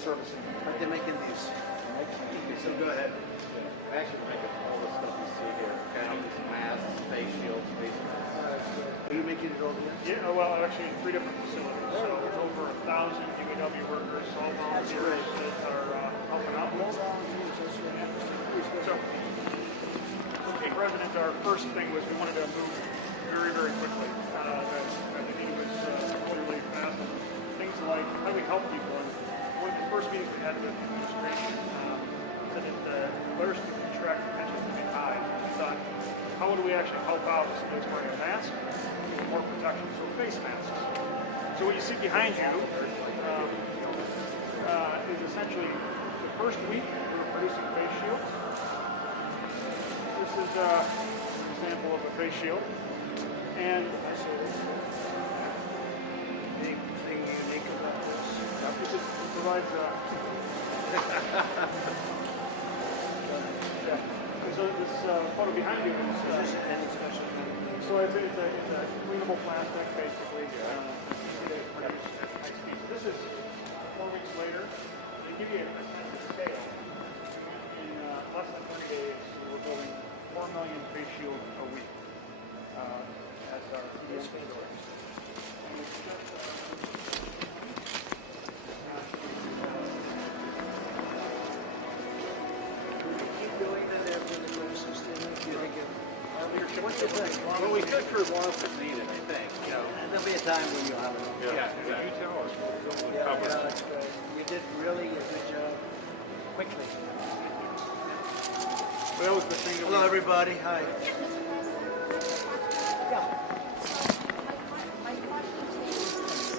servicing. But they're making these. So go ahead. Actually, making all the stuff you see here, gowns, masks, face shields, face masks. Are you making it over here? Yeah, well, actually, 3 different facilities. So there's over 1,000 UAW workers, all volunteers that are helping out. So, okay, President, our first thing was we wanted to move very, very quickly. The meeting was really fast. Things like how we help people. And one of the first meetings we had with the administration said that the letters to contract pensions would be high. We thought, how would we actually help out if somebody's wearing a mask? More protection, so face masks. So what you see behind you is essentially the first week we were producing face shields. This is an example of a face shield. And Big thing unique about this. it provides and so this photo behind you is Any special kind of so it's a cleanable plastic, basically. They produce at high speed. So this is 4 weeks later. They give you a sense of scale. In less than 30 days, we're building 4 million face shields a week as our FBN facility. And it's just, keep doing that after the crisis, didn't you think our leadership. What do you think? Well, we could for as long as it's needed, I think. You know. There'll be a time when you'll have enough. Yeah. You tell us. We'll Yeah, cover it. that's good. You did really a good job. Quickly. So that was the thing that Hello, everybody. Hi. My question to you is this.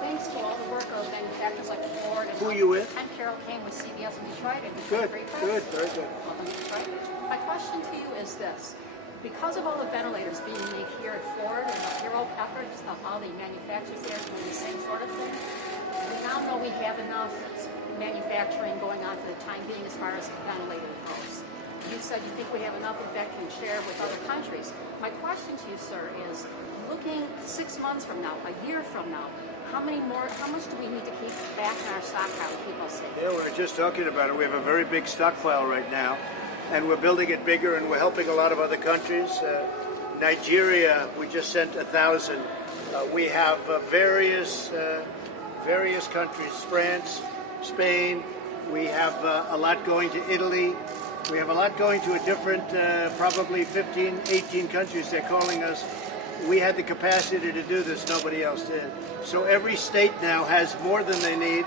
Thanks to all the work of manufacturers like Ford and Who are you with? I'm Carol Kane with CBS in Detroit. And Good, Great good, Press. very good. Welcome to Detroit. My question to you is this. Because of all the ventilators being made here at Ford and the hero efforts of all the manufacturers there doing the same sort of thing, we now know we have enough manufacturing going on for the time being as far as ventilator goes. You said you think we have enough, in fact, can share with other countries. My question to you, sir, is looking 6 months from now, a year from now, how much do we need to keep back in our stockpile to keep us safe? Yeah, we were just talking about it. We have a very big stockpile right now, and we're building it bigger, and we're helping a lot of other countries. Nigeria, we just sent 1,000. We have various countries, France, Spain. We have a lot going to Italy. We have a lot going to a different, probably 15, 18 countries. They're calling us. We had the capacity to do this. Nobody else did. So every state now has more than they need,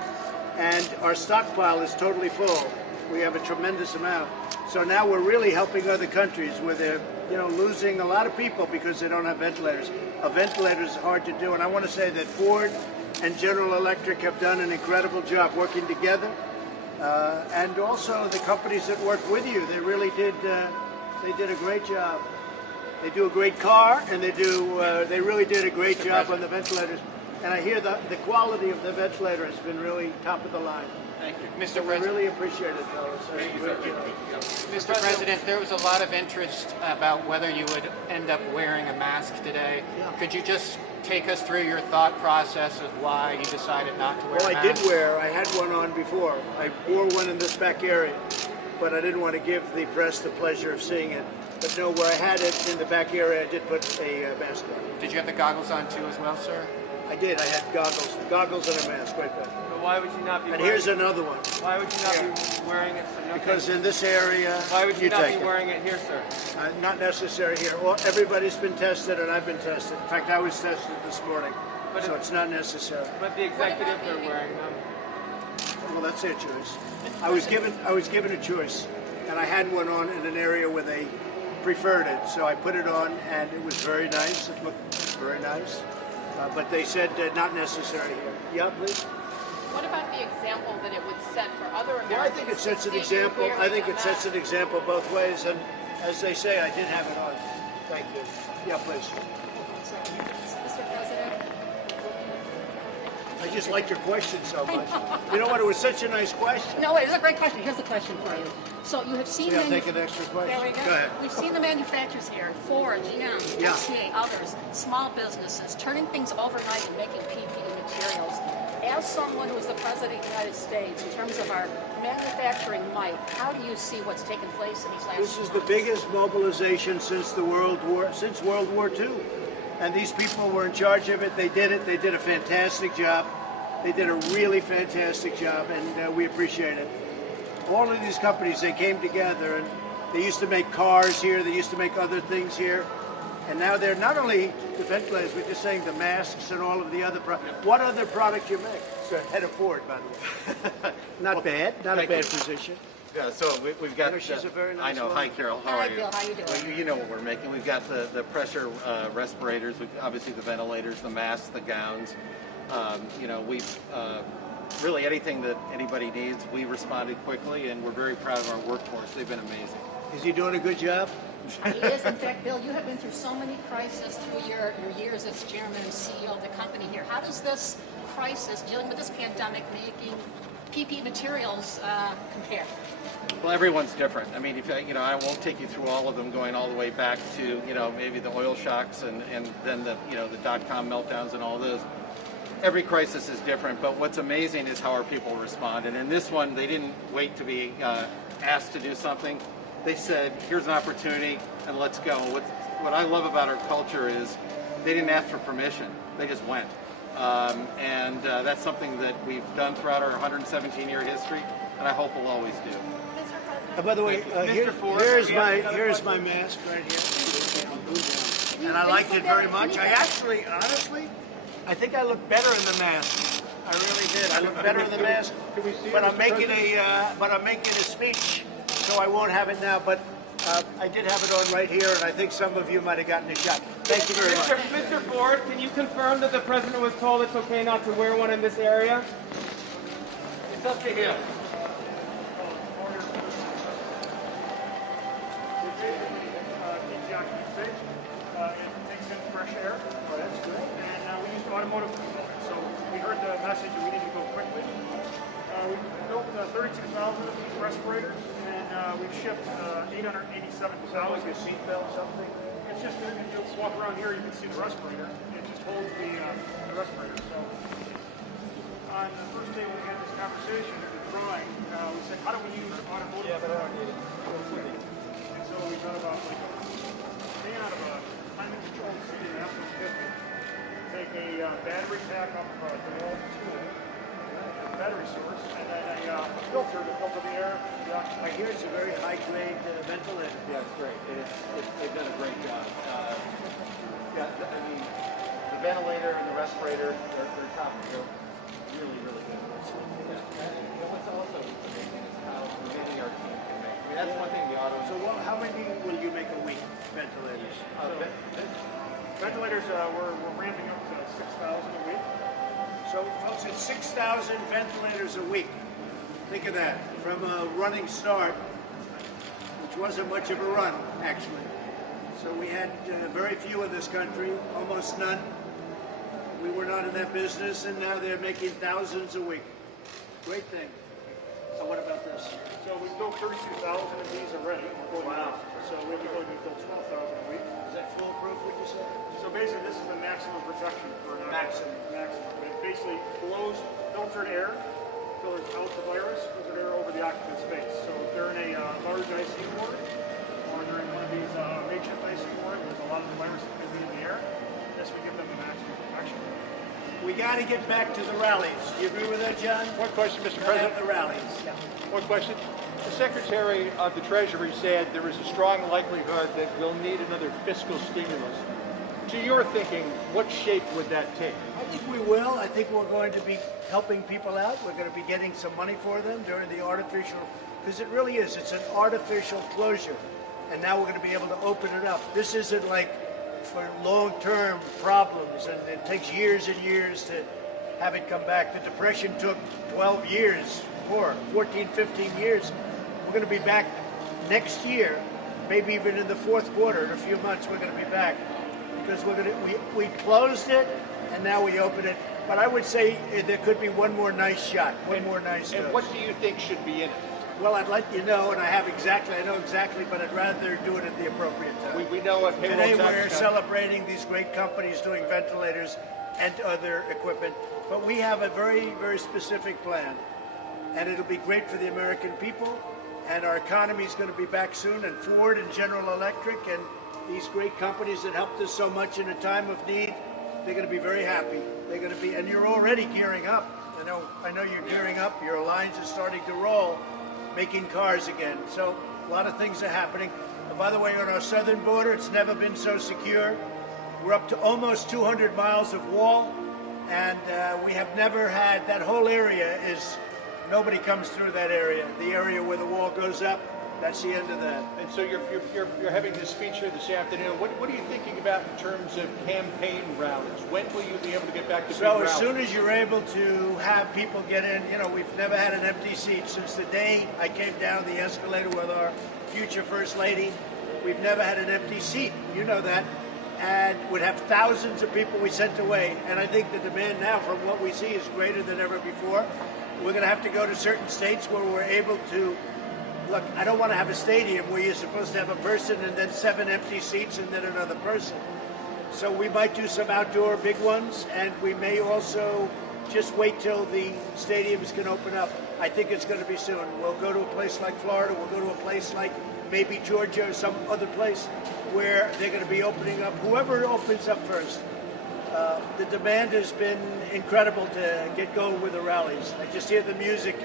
and our stockpile is totally full. We have a tremendous amount. So now we're really helping other countries where they're, losing a lot of people because they don't have ventilators. A ventilator is hard to do, and I want to say that Ford and General Electric have done an incredible job working together. And also the companies that work with you, they really did. They did a great job. They do a great car, and they really did a great job on the ventilators. And I hear the quality of the ventilator has been really top of the line. Thank you. Mr. So we President, really appreciate it, fellas. Mr. President, there was a lot of interest about whether you would end up wearing a mask today. Yeah. Could you just take us through your thought process of why you decided not to wear Well, a I mask? did wear. I had one on before. I wore one in this back area, but I didn't want to give the press the pleasure of seeing it. But no, where I had it in the back area, I did put a mask on. Did you have the goggles on too as well, sir? I did. I had goggles and a mask right back. But why would you not be And wearing here's another one. Why would you not be wearing it? So Because in this area, why would you not take be it. wearing it here, sir? Not necessary here. Well, everybody's been tested, and I've been tested. In fact, I was tested this morning, But so it's not necessary. But the executives are wearing them. Well, that's their choice. I was given a choice, and I had one on in an area where they preferred it, so I put it on, and it was very nice. It looked very nice, but they said not necessary here. Yeah, please. What about the example that it would set for other Americans? Well, I think it sets an to see you example. I wearing think a it sets an mask? example both ways, and as they say, I did have it on. Thank you. Yeah, please. Mr. President, I just liked your question so much. You know what? It was such a nice question. no, wait, it's a great question. Here's the question for you. So you have seen Yeah, I'll take an extra question. There we go. Go ahead. We've seen the manufacturers here, Ford, GM, Yeah. FCA, others, small businesses, turning things overnight and making PPE materials. as someone who is the President of the United States, in terms of our manufacturing might, how do you see what's taken place in these last This few is the months? biggest mobilization since World War II. And these people were in charge of it. They did it. They did a fantastic job. They did a really fantastic job, and we appreciate it. All of these companies, they came together, and they used to make cars here. They used to make other things here. And now they're not only the ventilators, we're just saying the masks and all of the other products. What other product you make? So head of Ford, by the way. Not bad. Not a bad position. Yeah, so we've got. I know she's a very nice I know. woman. Hi, Carol. How Hi, are you? Bill. How you doing? Well, you know what we're making. We've got the pressure respirators. We've obviously the ventilators, the masks, the gowns. We've really anything that anybody needs. We responded quickly, and we're very proud of our workforce. They've been amazing. Is he doing a good job? He is. In fact, Bill, you have been through so many crises through your years as chairman and CEO of the company here. How does this crisis, dealing with this pandemic, making PPE materials compare? Well, everyone's different. I mean, I won't take you through all of them, going all the way back to maybe the oil shocks and then the .com meltdowns and all those. Every crisis is different, but what's amazing is how our people respond. And in this one, they didn't wait to be asked to do something. They said, "Here's an opportunity, and let's go." What I love about our culture is they didn't ask for permission; they just went. And that's something that we've done throughout our 117-year history, and I hope we'll always do. By the way, here's my mask right here, and I liked it very much. I actually, honestly, I think I look better in the mask. I really did. I look better in the mask. But I'm making a speech, so I won't have it now. But I did have it on right here, and I think some of you might have gotten a shot. Thank you very much. Mr. Ford, can you confirm that the president was told it's okay not to wear one in this area? It's up to him. Keeps the occupant safe. It takes in fresh air. Oh, that's good. And we use automotive components. So we heard the message that we need to go quickly. We built 32,000 of these respirators, and we've shipped 887,000. Like a seatbelt, something. It's just, if you walk around here, you can see the respirator. It just holds the respirator. So on the first day we had this conversation, the drawing, we said, how do we use automotive? Yeah, but I don't need it. And so we thought about like staying out of a climate controlled city in F-150, take a battery pack off of the wall tool, a battery source, and then a filter to filter the air. I hear it's a very high-grade ventilator. Yeah, it's great. They've done a great job. The ventilator and the respirator, they're top. They're really, really good. And what's also amazing is how many our team can make. I mean, that's one thing the auto. So how many will you make a week, ventilators? Ventilators, we're ramping up to 6,000 a week. So, folks, it's 6,000 ventilators a week. Think of that. From a running start, which wasn't much of a run, actually. So we had very few in this country, almost none. We were not in that business, and now they're making thousands a week. Great thing. So what about this? So we built 32,000 of these already. Wow. So we'll be going to build 12,000 a week. Is that foolproof, would you say? So basically, this is the maximum protection for an Maximum. Maximum. It basically blows filtered air, filters out the virus, filtered air over the occupant space. So if they're in a large ICU ward, or they're in one of these makeshift ICU wards, there's a lot of the virus that can be in the air. This would give them the maximum protection. We got to get back to the rallies. Do you agree with that, John? One question, Mr. Gotta have President. the rallies. Yeah. One question. The Secretary of the Treasury said there is a strong likelihood that we'll need another fiscal stimulus. To your thinking, what shape would that take? I think we will. I think we're going to be helping people out. We're going to be getting some money for them during the artificial, because it really is. It's an artificial closure. And now we're going to be able to open it up. This isn't like for long-term problems, and it takes years and years to have it come back. The Depression took 12 years, 14, 15 years. We're going to be back next year, maybe even in the fourth quarter. In a few months, we're going to be back because we closed it and now we open it. But I would say there could be one more nice shot, one more nice dose. And what do you think should be in it? Well, I'd let you know, and I know exactly, but I'd rather do it at the appropriate time. We know what payroll Today tax we're cut. celebrating these great companies doing ventilators and other equipment. But we have a very, very specific plan, and it'll be great for the American people, and our economy is going to be back soon, and Ford and General Electric and these great companies that helped us so much in a time of need, they're going to be very happy. They're going to be, and you're already gearing up. I know you're gearing up. Your lines are starting to roll, making cars again. So a lot of things are happening. And by the way, on our southern border, it's never been so secure. We're up to almost 200 miles of wall, and we have never had, that whole area is, nobody comes through that area. The area where the wall goes up, that's the end of that. And so you're having this speech here this afternoon. What are you thinking about in terms of campaign rallies? When will you be able to get back to big rallies? So as soon as you're able to have people get in, we've never had an empty seat since the day I came down the escalator with our future First Lady. We've never had an empty seat. You know that. And would have thousands of people we sent away. And I think the demand now from what we see is greater than ever before. We're going to have to go to certain states where we're able to. Look, I don't want to have a stadium where you're supposed to have a person and then 7 empty seats and then another person. So we might do some outdoor big ones, and we may also just wait till the stadiums can open up. I think it's going to be soon. We'll go to a place like Florida. We'll go to a place like maybe Georgia or some other place where they're going to be opening up. Whoever opens up first. The demand has been incredible to get going with the rallies. I just hear the music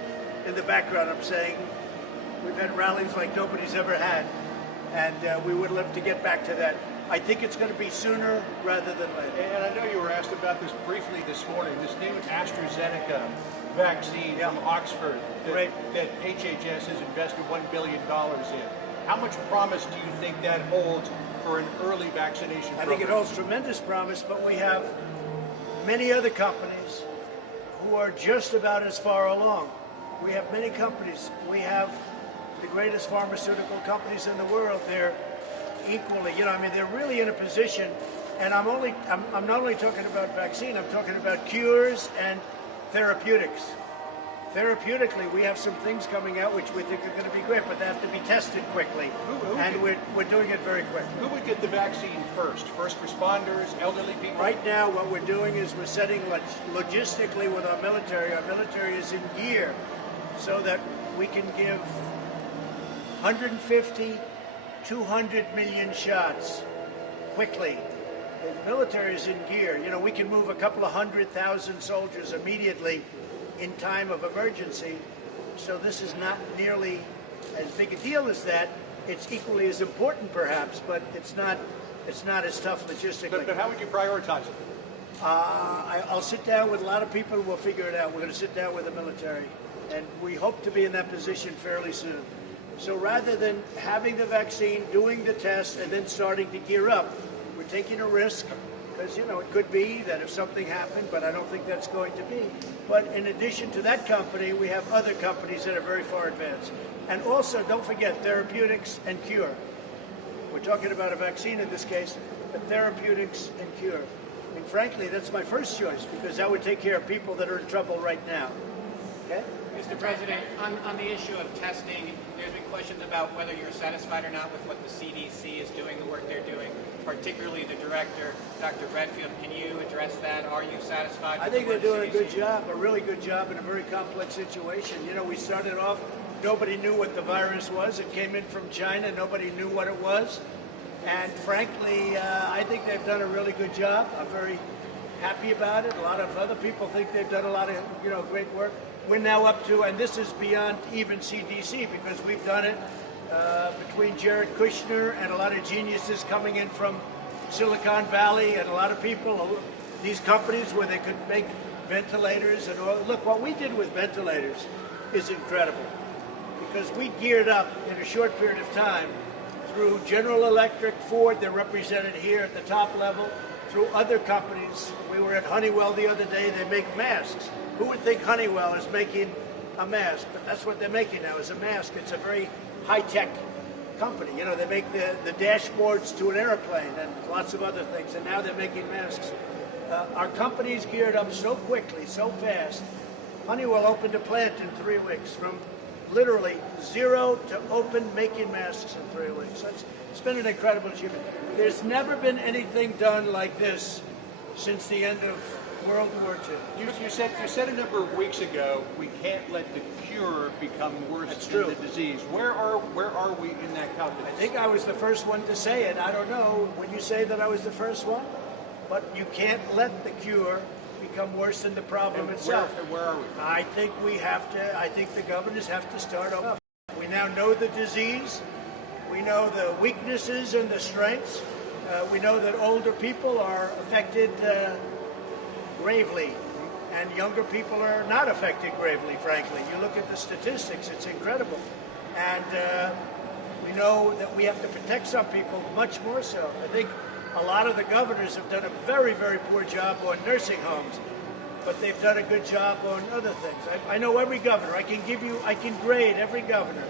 in the background. I'm saying, we've had rallies like nobody's ever had, and we would love to get back to that. I think it's going to be sooner rather than later. And I know you were asked about this briefly this morning, this new AstraZeneca vaccine from Oxford that HHS has invested $1 billion in. How much promise do you think that holds for an early vaccination program? I think it holds tremendous promise, but we have many other companies who are just about as far along. We have many companies. We have the greatest pharmaceutical companies in the world. They're equally, they're really in a position, and I'm not only talking about vaccine, I'm talking about cures and therapeutics. Therapeutically, we have some things coming out which we think are going to be great, but they have to be tested quickly, and we're doing it very quickly. Who would get the vaccine first? First responders, elderly people? Right now, what we're doing is we're setting logistically with our military. Our military is in gear so that we can give 150, 200 million shots quickly. The military is in gear. We can move a couple of 100,000 soldiers immediately in time of emergency. So this is not nearly as big a deal as that. It's equally as important, perhaps, but it's not as tough logistically. But how would you prioritize it? I'll sit down with a lot of people and we'll figure it out. We're going to sit down with the military, and we hope to be in that position fairly soon. So rather than having the vaccine, doing the test, and then starting to gear up, we're taking a risk because, it could be that if something happened, but I don't think that's going to be. But in addition to that company, we have other companies that are very far advanced. And also, don't forget, therapeutics and cure. We're talking about a vaccine in this case, but therapeutics and cure. And frankly, that's my first choice because that would take care of people that are in trouble right now. Okay? Mr. President, on the issue of testing, there's been questions about whether you're satisfied or not with what the CDC is doing, the work they're doing, particularly the director, Dr. Redfield. Can you address that? Are you satisfied? I think they're doing a good job, a really good job in a very complex situation. We started off, nobody knew what the virus was. It came in from China. Nobody knew what it was. And frankly, I think they've done a really good job. I'm very happy about it. A lot of other people think they've done a lot of, great work. We're now up to, and this is beyond even CDC because we've done it between Jared Kushner and a lot of geniuses coming in from Silicon Valley and a lot of people, these companies where they could make ventilators and all. Look, what we did with ventilators is incredible because we geared up in a short period of time through General Electric, Ford, they're represented here at the top level, through other companies. We were at Honeywell the other day, they make masks. Who would think Honeywell is making a mask? But that's what they're making now, is a mask. It's a very high-tech company. They make the dashboards to an airplane and lots of other things, and now they're making masks. Our company's geared up so quickly, so fast. Honeywell opened a plant in 3 weeks, from literally zero to open making masks in 3 weeks. It's been an incredible achievement. There's never been anything done like this since the end of World War II. You said a number of weeks ago we can't let the cure become worse That's than true. the disease. Where are we in that calculus? I think I was the first one to say it. I don't know. Would you say that I was the first one? But you can't let the cure become worse than the problem itself. Where are we? I think I think the governors have to start up. We now know the disease. We know the weaknesses and the strengths. We know that older people are affected gravely, and younger people are not affected gravely, frankly. You look at the statistics, it's incredible. And we know that we have to protect some people much more so. I think a lot of the governors have done a very, very poor job on nursing homes, but they've done a good job on other things. I know every governor. I can grade every governor.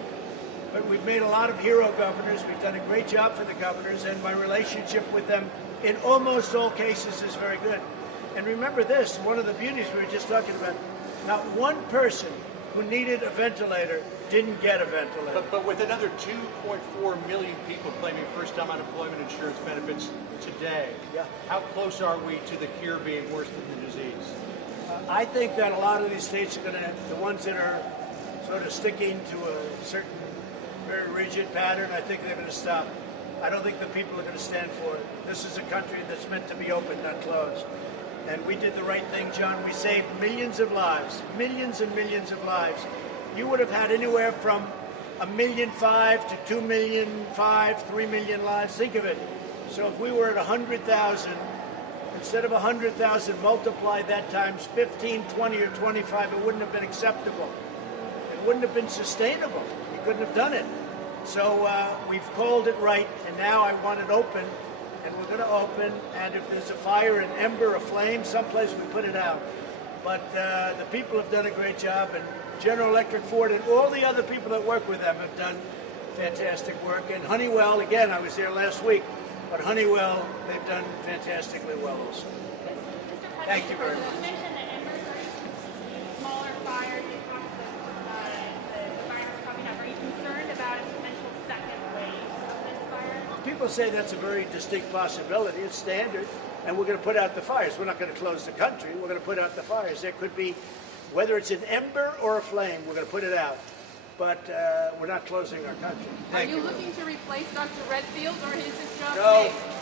But we've made a lot of hero governors. We've done a great job for the governors, and my relationship with them in almost all cases is very good. And remember this, one of the beauties we were just talking about, not one person who needed a ventilator didn't get a ventilator. But with another 2.4 million people claiming first-time unemployment insurance benefits today, Yeah. how close are we to the cure being worse than the disease? I think that a lot of these states are going to, the ones that are sort of sticking to a certain very rigid pattern, I think they're going to stop. I don't think the people are going to stand for it. This is a country that's meant to be open, not closed. And we did the right thing, John. We saved millions of lives, millions and millions of lives. You would have had anywhere from 1.5 million to 2.5 million, 3 million lives. Think of it. So if we were at 100,000, instead of 100,000, multiply that times 15, 20, or 25, it wouldn't have been acceptable. It wouldn't have been sustainable. We couldn't have done it. So we've called it right, and now I want it open, and we're going to open, and if there's a fire, an ember, a flame, someplace we put it out. But the people have done a great job, and General Electric, Ford, and all the other people that work with them have done fantastic work. And Honeywell, again, I was there last week, but Honeywell, they've done fantastically well also. Thank you very much. You mentioned the embers are smaller fires. You talked about the virus coming up. Are you concerned about a potential second wave of this virus? People say that's a very distinct possibility. It's standard, and we're going to put out the fires. We're not going to close the country. We're going to put out the fires. There could be, whether it's an ember or a flame, we're going to put it out. But we're not closing our country. Are you looking to replace Dr. Redfield, or is his job No. safe?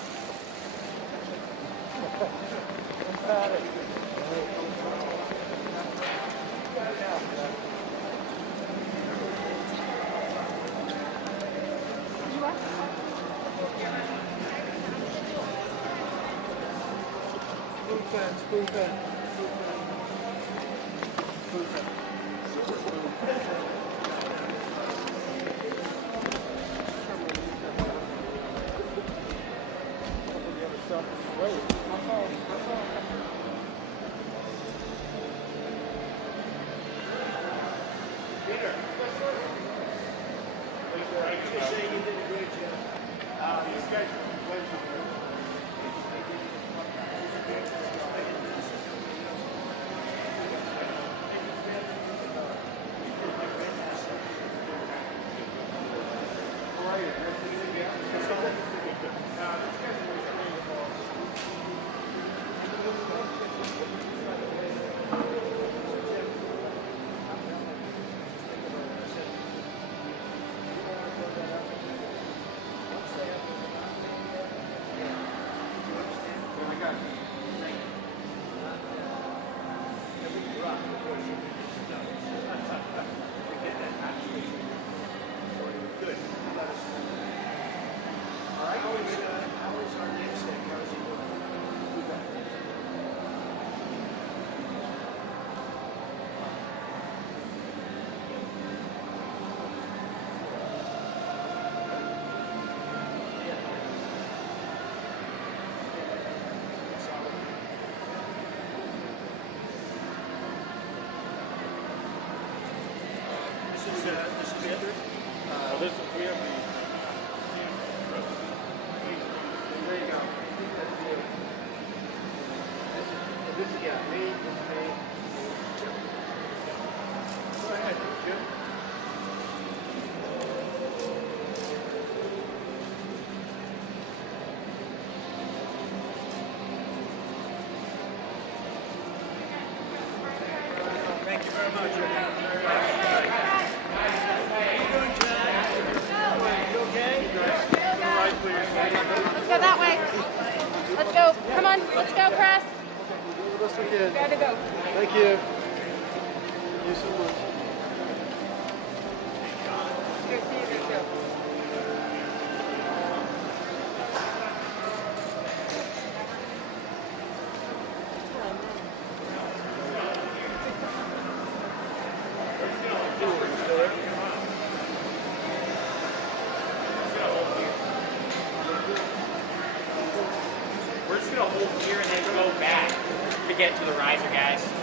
much. You okay? Let's go that way. Let's go. Come on. Let's go, Chris. The best we can. Gotta go. Thank you. Thank you so much. Good to see you. Good to go. We're just gonna hold here and then go back to get to the riser, guys.